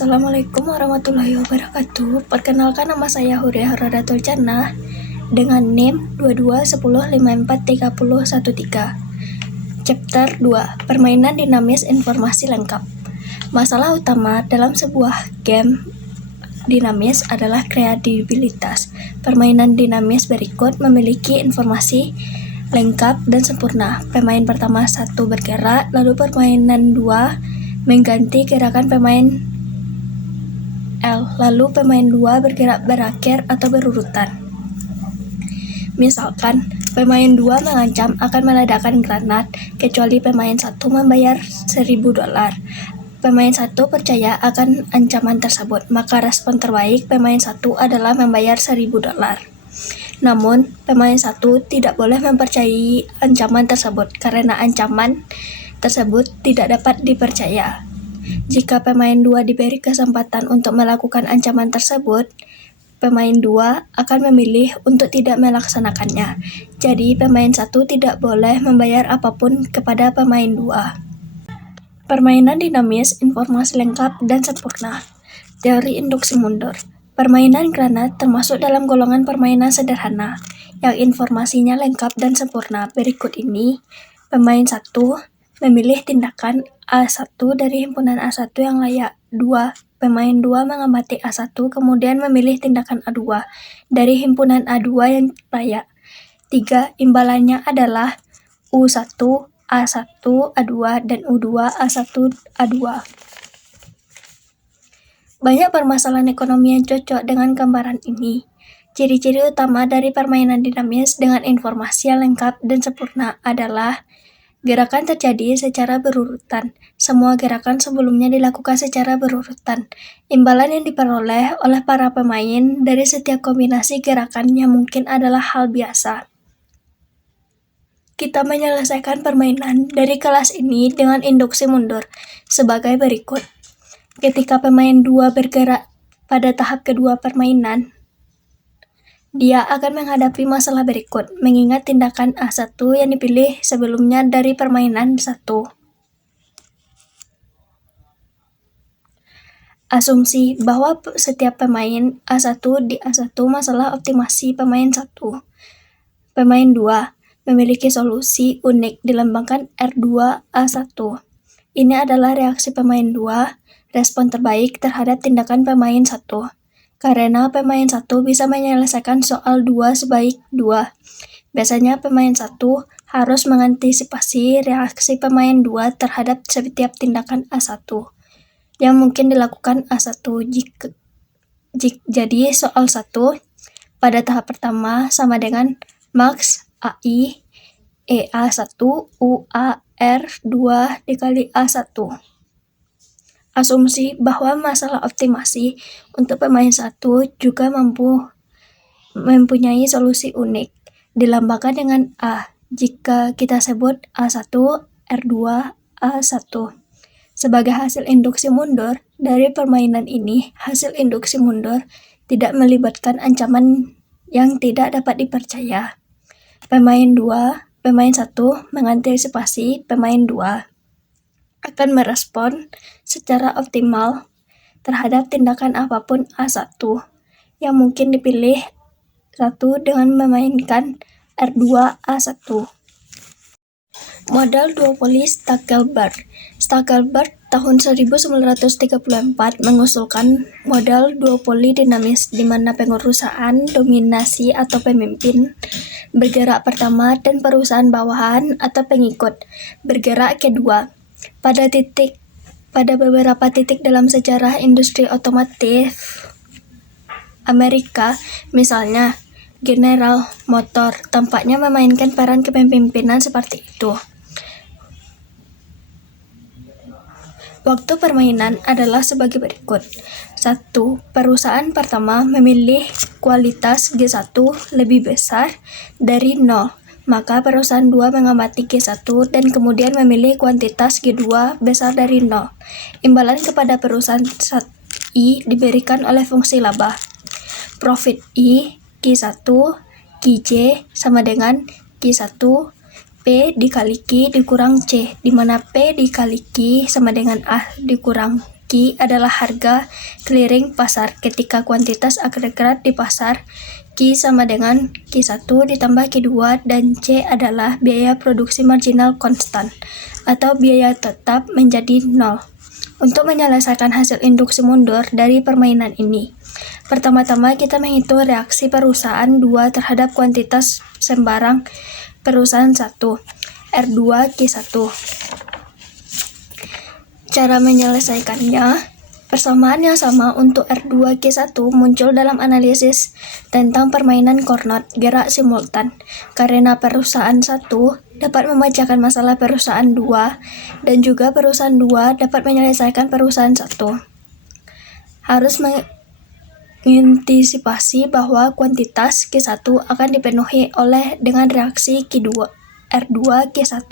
Assalamualaikum warahmatullahi wabarakatuh. Perkenalkan, nama saya Huriah Rodatul Jannah dengan NIM 2210543013. Chapter 2, Permainan Dinamis Informasi Lengkap. Masalah utama dalam sebuah game dinamis adalah kreativitas. Permainan dinamis berikut memiliki informasi lengkap dan sempurna. Pemain pertama 1 bergerak, lalu permainan 2 mengganti gerakan pemain L, lalu pemain 2 bergerak berakhir atau berurutan. Misalkan, pemain 2 mengancam akan meledakkan granat, kecuali pemain 1 membayar $1.000. Pemain 1 percaya akan ancaman tersebut, maka respon terbaik pemain 1 adalah membayar $1.000. Namun, pemain 1 tidak boleh mempercayai ancaman tersebut karena ancaman tersebut tidak dapat dipercaya. Jika pemain 2 diberi kesempatan untuk melakukan ancaman tersebut, pemain 2 akan memilih untuk tidak melaksanakannya. Jadi, pemain 1 tidak boleh membayar apapun kepada pemain 2. Permainan dinamis, informasi lengkap dan sempurna. Teori induksi mundur. Permainan granat termasuk dalam golongan permainan sederhana, yang informasinya lengkap dan sempurna. Berikut ini, pemain 1 memilih tindakan A1 dari himpunan A1 yang layak. 2. Pemain 2 mengamati A1, kemudian memilih tindakan A2 dari himpunan A2 yang layak. 3. Imbalannya adalah U1, A1, A2, dan U2, A1, A2. Banyak permasalahan ekonomi yang cocok dengan gambaran ini. Ciri-ciri utama dari permainan dinamis dengan informasi yang lengkap dan sempurna adalah gerakan terjadi secara berurutan. Semua gerakan sebelumnya dilakukan secara berurutan. Imbalan yang diperoleh oleh para pemain dari setiap kombinasi gerakan yang mungkin adalah hal biasa. Kita menyelesaikan permainan dari kelas ini dengan induksi mundur sebagai berikut. Ketika pemain 2 bergerak pada tahap kedua permainan, dia akan menghadapi masalah berikut, mengingat tindakan A1 yang dipilih sebelumnya dari permainan 1. Asumsi bahwa setiap pemain A1 di A1 masalah optimasi pemain 1. Pemain 2 memiliki solusi unik dilambangkan R2A1. Ini adalah reaksi pemain 2, respon terbaik terhadap tindakan pemain 1. Karena pemain 1 bisa menyelesaikan soal 2 sebaik 2. Biasanya pemain 1 harus mengantisipasi reaksi pemain 2 terhadap setiap tindakan A1 yang mungkin dilakukan A1. Jadi soal 1 pada tahap pertama sama dengan Max AI EA1 UAR2 dikali A1. Asumsi bahwa masalah optimasi untuk pemain 1 juga mempunyai solusi unik, dilambangkan dengan A, jika kita sebut A1, R2, A1. Sebagai hasil induksi mundur dari permainan ini, hasil induksi mundur tidak melibatkan ancaman yang tidak dapat dipercaya. Pemain 1 mengantisipasi pemain 2 akan merespon secara optimal terhadap tindakan apapun A1 yang mungkin dipilih 1 dengan memainkan R2A1. Model duopoli Stackelberg. Stackelberg tahun 1934 mengusulkan model duopoli dinamis di mana pengurusan dominasi atau pemimpin bergerak pertama dan perusahaan bawahan atau pengikut bergerak kedua. Pada beberapa titik dalam sejarah industri otomotif Amerika, misalnya General Motor, tampaknya memainkan peran kepemimpinan seperti itu. Waktu permainan adalah sebagai berikut. 1. Perusahaan pertama memilih kualitas G1 lebih besar dari 0. Maka perusahaan 2 mengamati G1 dan kemudian memilih kuantitas G2 besar dari 0. Imbalan kepada perusahaan I diberikan oleh fungsi laba. Profit I, Q1, Qj sama dengan Q1 P dikali Q dikurang C, di mana P dikali Q sama dengan A dikurang Q adalah harga clearing pasar ketika kuantitas agregat di pasar. Q sama dengan Q1 ditambah Q2 dan C adalah biaya produksi marginal konstan atau biaya tetap menjadi 0. Untuk menyelesaikan hasil induksi mundur dari permainan ini, pertama-tama kita menghitung reaksi perusahaan 2 terhadap kuantitas sembarang perusahaan 1, R2Q1. Cara menyelesaikannya, persamaan yang sama untuk R2Q1 muncul dalam analisis tentang permainan Carnot gerak simultan, karena perusahaan 1 dapat memecahkan masalah perusahaan 2 dan juga perusahaan 2 dapat menyelesaikan perusahaan 1. Harus mengantisipasi bahwa kuantitas Q1 akan dipenuhi dengan reaksi R2Q1.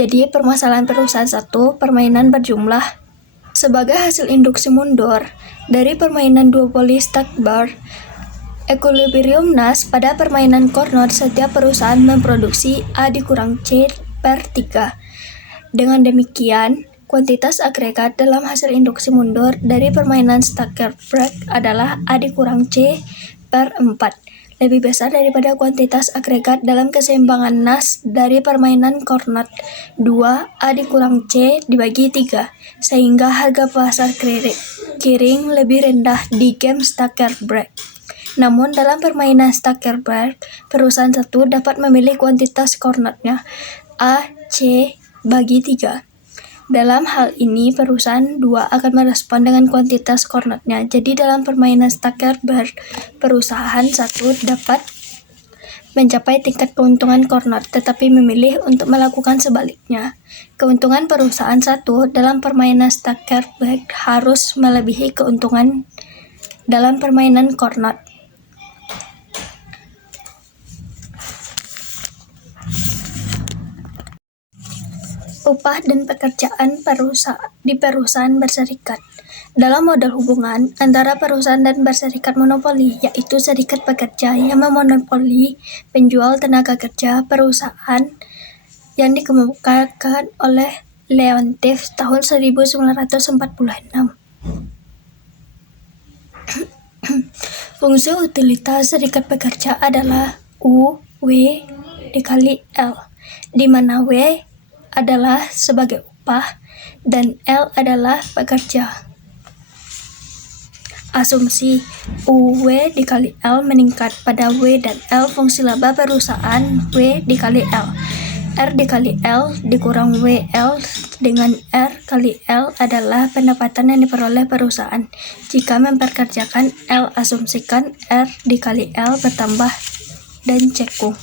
Jadi permasalahan perusahaan 1 permainan berjumlah. Sebagai hasil induksi mundur dari permainan duopoli Stackbar equilibrium Nash pada permainan Carnot, setiap perusahaan memproduksi A dikurang C per 3. Dengan demikian, kuantitas agregat dalam hasil induksi mundur dari permainan Stackbar adalah A dikurang C per 4. Lebih besar daripada kuantitas agregat dalam keseimbangan Nash dari permainan Carnot 2 A dikurang C dibagi 3, sehingga harga pasar clearing lebih rendah di game Stackbar. Namun dalam permainan Stackbar, perusahaan 1 dapat memilih kuantitas Carnotnya A, C bagi 3. Dalam hal ini, perusahaan 2 akan merespon dengan kuantitas Carnotnya. Jadi dalam permainan Stackbar, perusahaan 1 dapat mencapai tingkat keuntungan Carnot, tetapi memilih untuk melakukan sebaliknya. Keuntungan perusahaan 1 dalam permainan Stackbar harus melebihi keuntungan dalam permainan Carnot. Upah dan pekerjaan di perusahaan berserikat. Dalam model hubungan antara perusahaan dan berserikat monopoli, yaitu serikat pekerja yang memonopoli penjual tenaga kerja, perusahaan yang dikemukakan oleh Leontief tahun 1946. Fungsi utilitas serikat pekerja adalah U, W dikali L, di mana W adalah sebagai upah dan L adalah pekerja. Asumsi U-W dikali L meningkat pada W dan L fungsi laba perusahaan W dikali L. R dikali L dikurang WL dengan R kali L adalah pendapatan yang diperoleh perusahaan. Jika memperkerjakan L, asumsikan R dikali L bertambah dan cekung.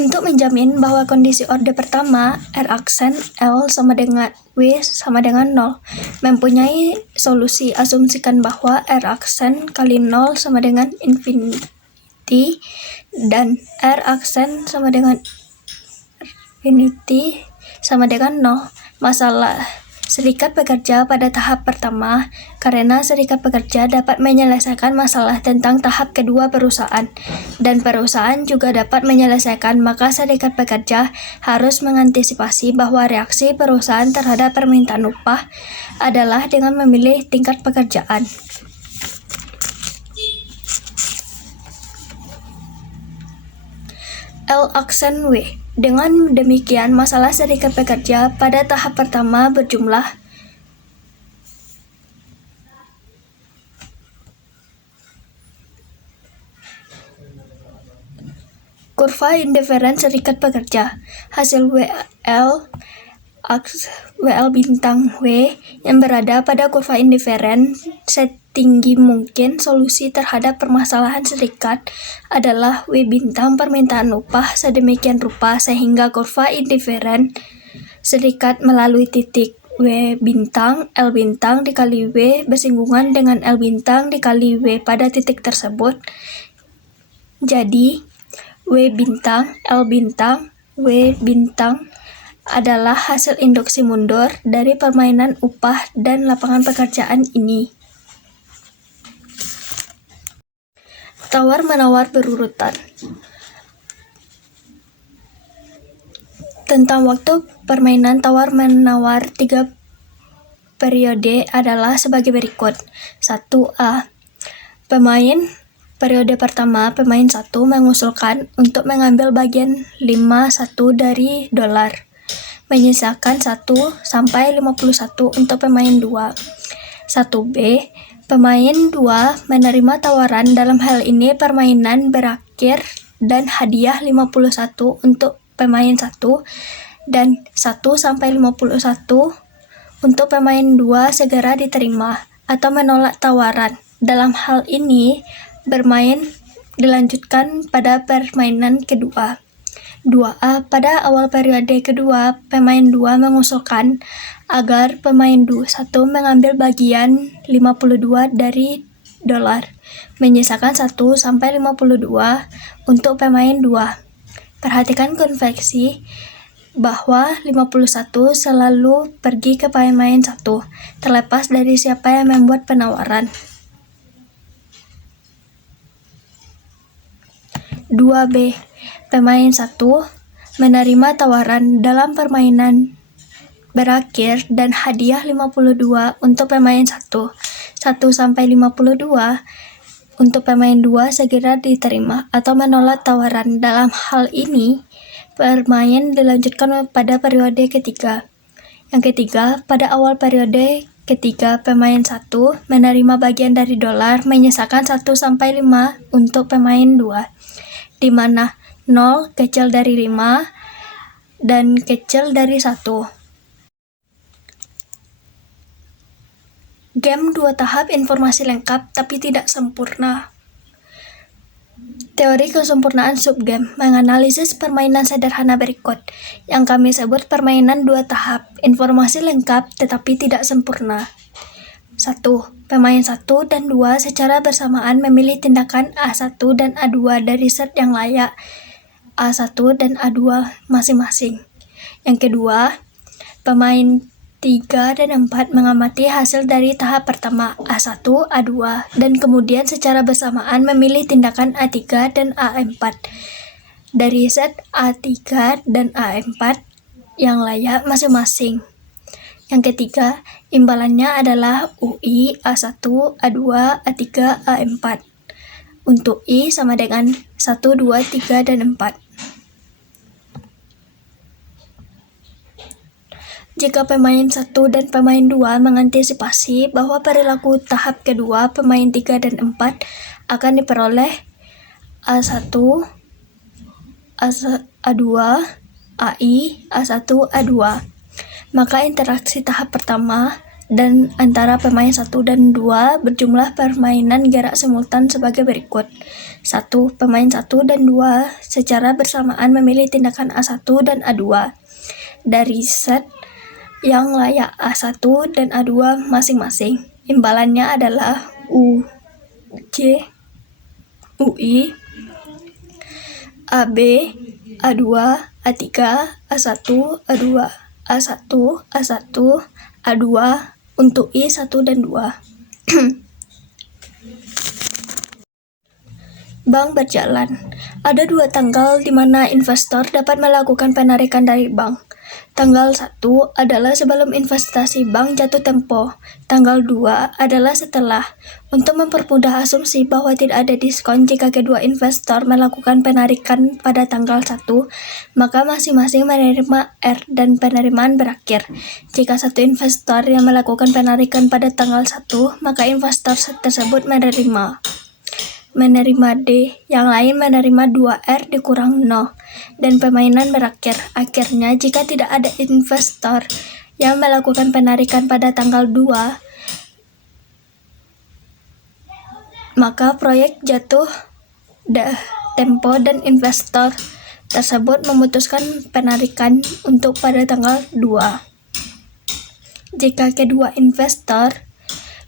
Untuk menjamin bahwa kondisi orde pertama R aksen L sama dengan W sama dengan 0 mempunyai solusi, asumsikan bahwa R aksen kali 0 sama dengan infinity dan R aksen sama dengan infinity sama dengan 0. Masalah serikat pekerja pada tahap pertama, karena serikat pekerja dapat menyelesaikan masalah tentang tahap kedua perusahaan, dan perusahaan juga dapat menyelesaikan, maka serikat pekerja harus mengantisipasi bahwa reaksi perusahaan terhadap permintaan upah adalah dengan memilih tingkat pekerjaan. L aksen W. Dengan demikian, masalah serikat pekerja pada tahap pertama berjumlah kurva indiferen serikat pekerja. Hasil WL bintang W yang berada pada kurva indiferen setinggi mungkin. Solusi terhadap permasalahan serikat adalah W bintang permintaan upah sedemikian rupa sehingga kurva indiferen serikat melalui titik W bintang L bintang dikali W bersinggungan dengan L bintang dikali W pada titik tersebut. Jadi W bintang L bintang W bintang adalah hasil induksi mundur dari permainan upah dan lapangan pekerjaan ini. Tawar-menawar berurutan. Tentang waktu permainan tawar-menawar 3 periode adalah sebagai berikut. 1A. Pemain periode pertama, pemain 1 mengusulkan untuk mengambil bagian 51 dari dolar, menyisakan 1 sampai 51 untuk pemain 2. 1B. Pemain 2 menerima tawaran, dalam hal ini permainan berakhir dan hadiah 51 untuk pemain 1 dan 1 sampai 51 untuk pemain 2 segera diterima atau menolak tawaran. Dalam hal ini, bermain dilanjutkan pada permainan kedua. 2A. Pada awal periode kedua, pemain 2 mengusulkan agar pemain 1 mengambil bagian 52 dari dolar, menyisakan 1 sampai 52 untuk pemain 2. Perhatikan konveksi bahwa 51 selalu pergi ke pemain 1, terlepas dari siapa yang membuat penawaran. 2B. Pemain 1 menerima tawaran, dalam permainan berakhir dan hadiah 52 untuk pemain 1. 1 sampai 52 untuk pemain 2 segera diterima atau menolak tawaran. Dalam hal ini, permain dilanjutkan pada periode ketiga. Yang ketiga, pada awal periode ketiga, pemain 1 menerima bagian dari dolar, menyisakan 1 sampai 5 untuk pemain 2, di mana 0 kecil dari 5 dan kecil dari 1. Game 2 tahap informasi lengkap tapi tidak sempurna. Teori kesempurnaan subgame menganalisis permainan sederhana berikut, yang kami sebut permainan 2 tahap, informasi lengkap tetapi tidak sempurna. 1. Pemain 1 dan 2 secara bersamaan memilih tindakan A1 dan A2 dari set yang layak A1 dan A2 masing-masing. Yang kedua, pemain 3 dan 4 mengamati hasil dari tahap pertama A1, A2, dan kemudian secara bersamaan memilih tindakan A3 dan A4 dari set A3 dan A4 yang layak masing-masing. Yang ketiga, imbalannya adalah UI A1, A2, A3, A4. Untuk I sama dengan 1, 2, 3, dan 4. Jika pemain 1 dan pemain 2 mengantisipasi bahwa perilaku tahap kedua pemain 3 dan 4 akan diperoleh A1, A2, AI, A1, A2, maka interaksi tahap pertama dan antara pemain 1 dan 2 berjumlah permainan gerak simultan sebagai berikut. 1. Pemain 1 dan 2 secara bersamaan memilih tindakan A1 dan A2 dari set yang layak A1 dan A2 masing-masing. Imbalannya adalah UJ, UI, AB, A2, A3, A1, A2, A1, A1, A2 untuk I1 dan 2. Bank berjalan. Ada 2 tanggal di mana investor dapat melakukan penarikan dari bank. Tanggal 1 adalah sebelum investasi bank jatuh tempo. Tanggal 2 adalah setelah. Untuk mempermudah asumsi bahwa tidak ada diskon jika kedua investor melakukan penarikan pada tanggal 1, maka masing-masing menerima R dan penerimaan berakhir. Jika satu investor yang melakukan penarikan pada tanggal 1, maka investor tersebut menerima D, yang lain menerima 2R dikurang 0, dan permainan berakhir. Akhirnya, jika tidak ada investor yang melakukan penarikan pada tanggal 2, maka proyek jatuh tempo dan investor tersebut memutuskan penarikan untuk pada tanggal 2. Jika kedua investor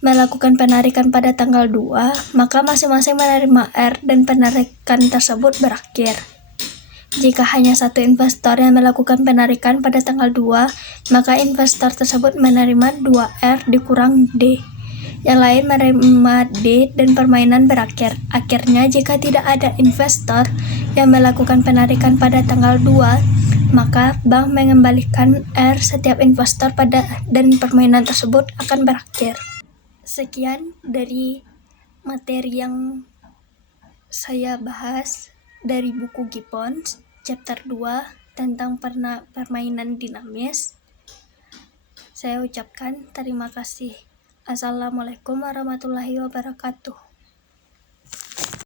melakukan penarikan pada tanggal 2, maka masing-masing menerima R dan penarikan tersebut berakhir. Jika hanya satu investor yang melakukan penarikan pada tanggal 2, maka investor tersebut menerima 2R dikurang D. Yang lain menerima D dan permainan berakhir. Akhirnya, jika tidak ada investor yang melakukan penarikan pada tanggal 2, maka bank mengembalikan R setiap investor dan permainan tersebut akan berakhir. Sekian dari materi yang saya bahas dari buku Gibbons, chapter 2 tentang permainan dinamis. Saya ucapkan terima kasih. Assalamualaikum warahmatullahi wabarakatuh.